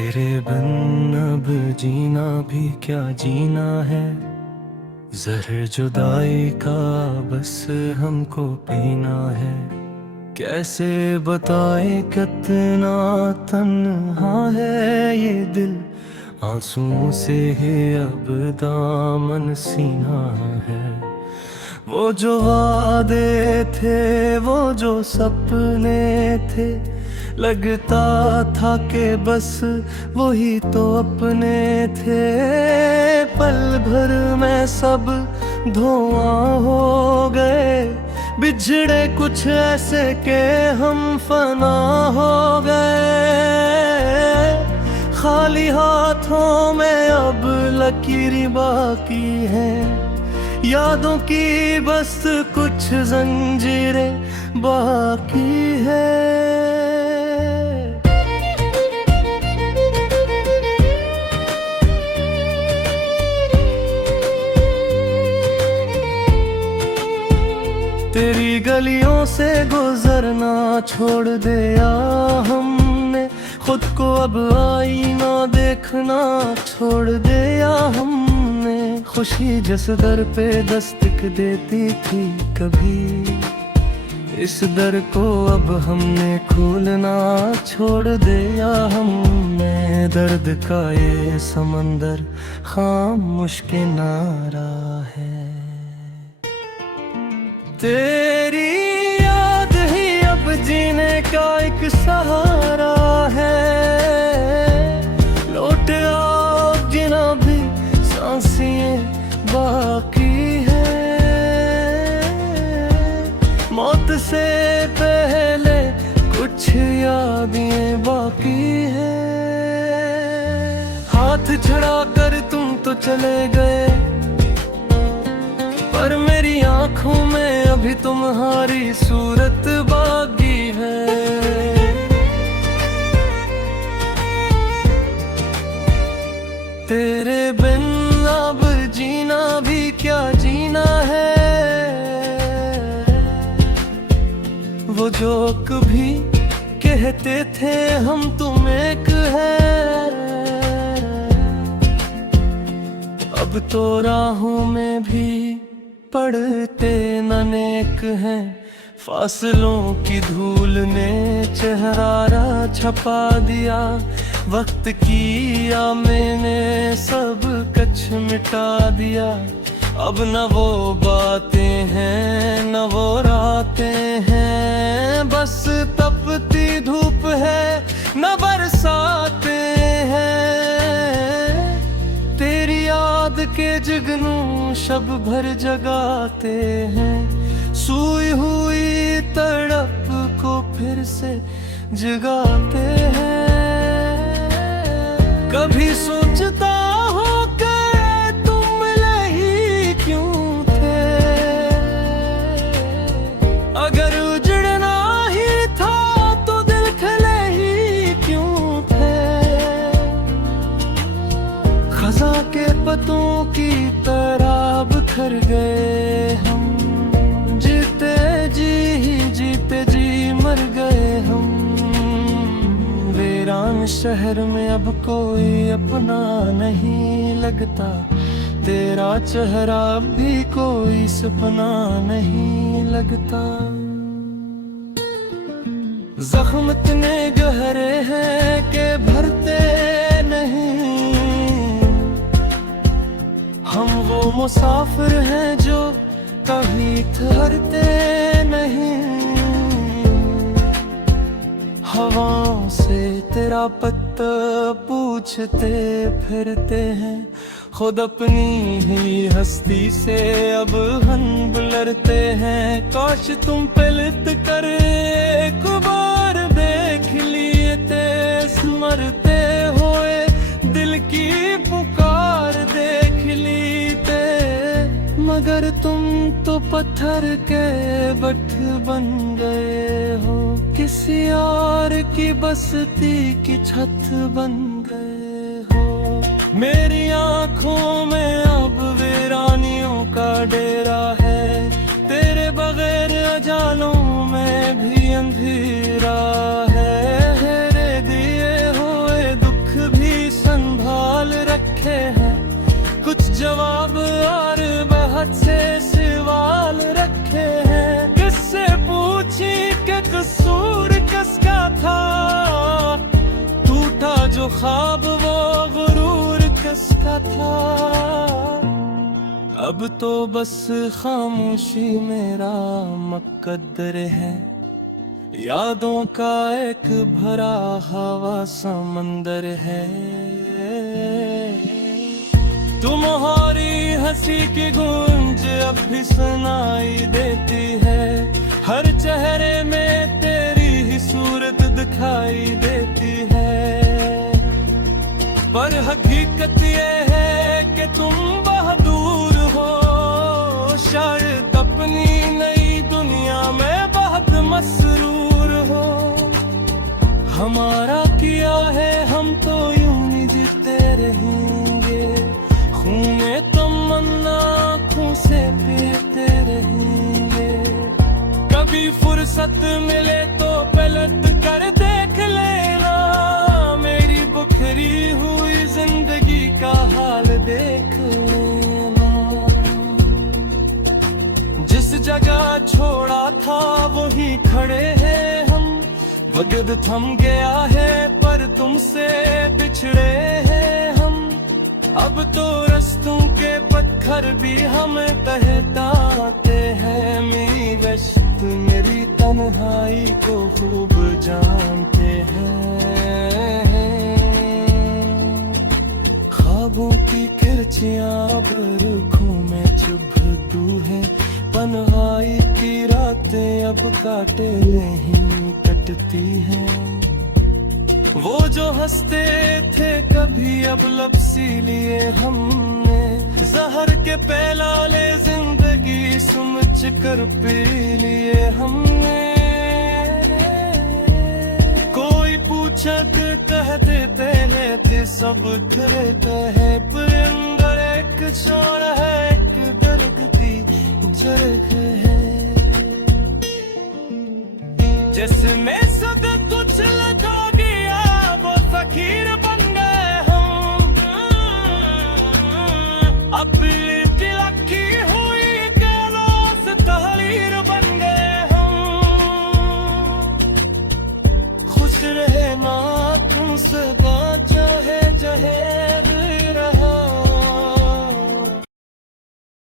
तेरे बिन अब जीना भी क्या जीना है। जहर जुदाई का बस हमको पीना है। कैसे बताए कितना तन्हा है ये दिल, आंसुओं से ही अब दामन सीना है। वो जो वादे थे, वो जो सपने थे, लगता था कि बस वही तो अपने थे। पल भर में सब धुआं हो गए, बिछड़े कुछ ऐसे के हम फना हो गए। खाली हाथों में अब लकीर बाकी है, यादों की बस कुछ जंजीरें बाकी है। तेरी गलियों से गुजरना छोड़ दिया हमने, खुद को अब आईना देखना छोड़ दिया हमने। खुशी जिस दर पे दस्तक देती थी कभी, इस दर को अब हमने खोलना छोड़ दिया हमने। दर्द का ये समंदर खामोश किनारा है। तेरी याद ही अब जीने का एक सहारा है। लौट आओ जीना भी सांसें बाकी है। मौत से पहले कुछ यादें बाकी है। हाथ छड़ा कर तुम तो चले गए, पर मेरी आंखों में अभी तुम्हारी सूरत बाकी है। तेरे बिन अब जीना भी क्या जीना है। वो जो कभी कहते थे हम तुम एक है, अब तो राहों में भी पढ़ते अनेक हैं। फासलों की धूल ने चेहरा छपा दिया, वक्त की मैंने सब कुछ मिटा दिया। अब न वो बातें हैं न वो रातें हैं, बस तपती धूप है न बरसातें हैं। तेरी याद के जुगनू शब भर जगाते हैं, सोई हुई तड़प को फिर से जगाते हैं। कभी सोचता हो कि तुम मिले ही क्यों थे, अगर उजड़ना ही था तो दिल खिले ही क्यों थे। खज़ा के पत्तों की तरह बिखर गए हम, जीते जी मर गए हम। वीरान शहर में अब कोई अपना नहीं लगता, तेरा चेहरा अब भी कोई सपना नहीं लगता। जख्म इतने गहरे हैं कि भरते नहीं, हम वो मुसाफिर हैं जो कभी ठहरते नहीं। हवाओं से तेरा पत्ता पूछते फिरते हैं, खुद अपनी ही हस्ती से अब हम बुलरते हैं। काश तुम पलट कर एक बार देख लिए थे, मरते हुए दिल की पुकार देख ली थे। मगर तुम तो पत्थर के बट बन गए हो, किसी और की बस्ती की छत बन गए हो। मेरी आंखों में अब वीरानियों का डेरा है, तेरे बगैर अजालों में भी अंधेरा है। दिए हुए दुख जवाब और बहुत से सवाल रखे हैं। किससे पूछी कि कसूर किसका था, टूटा जो ख्वाब वो गुरूर किसका था। अब तो बस खामोशी मेरा मुकद्दर है, यादों का एक भरा हवा समंदर है। तुम्हारी हंसी की गूंज अब भी सुनाई देती है, हर चेहरे में तेरी ही सूरत दिखाई देती है। पर हकीकत ये है कि तुम बहादुर हो, शायद अपनी नई दुनिया में बहुत मसरूर हो। हमारा किया है हम तो यूं ही जीते रहेंगे, खूने तमन्ना आँखों से पीते रहेंगे। कभी फुर्सत मिले तो पलट कर देख लेना, मेरी बुखरी हुई जिंदगी का हाल देख लेना। जिस जगह छोड़ा था वहीं खड़े हैं हम, वक्त थम गया है पर तुमसे बिछड़े हैं हम। अब तो रस्तों के पत्थर भी हमें पहचानते हैं, मेरी गश्त मेरी तन्हाई को खूब जानते हैं। ख्वाबों की किरचियां बरखों में चुभती हैं, तन्हाई की रातें अब काटे नहीं कटती हैं। वो जो हंसते थे कभी अब लब सी लिए हमने, जहर के प्याले जिंदगी समझ कर पी लिए हमने। कोई पूछा कि कह देते हैं थे सब ठहरते हैं, पर अंदर एक छोर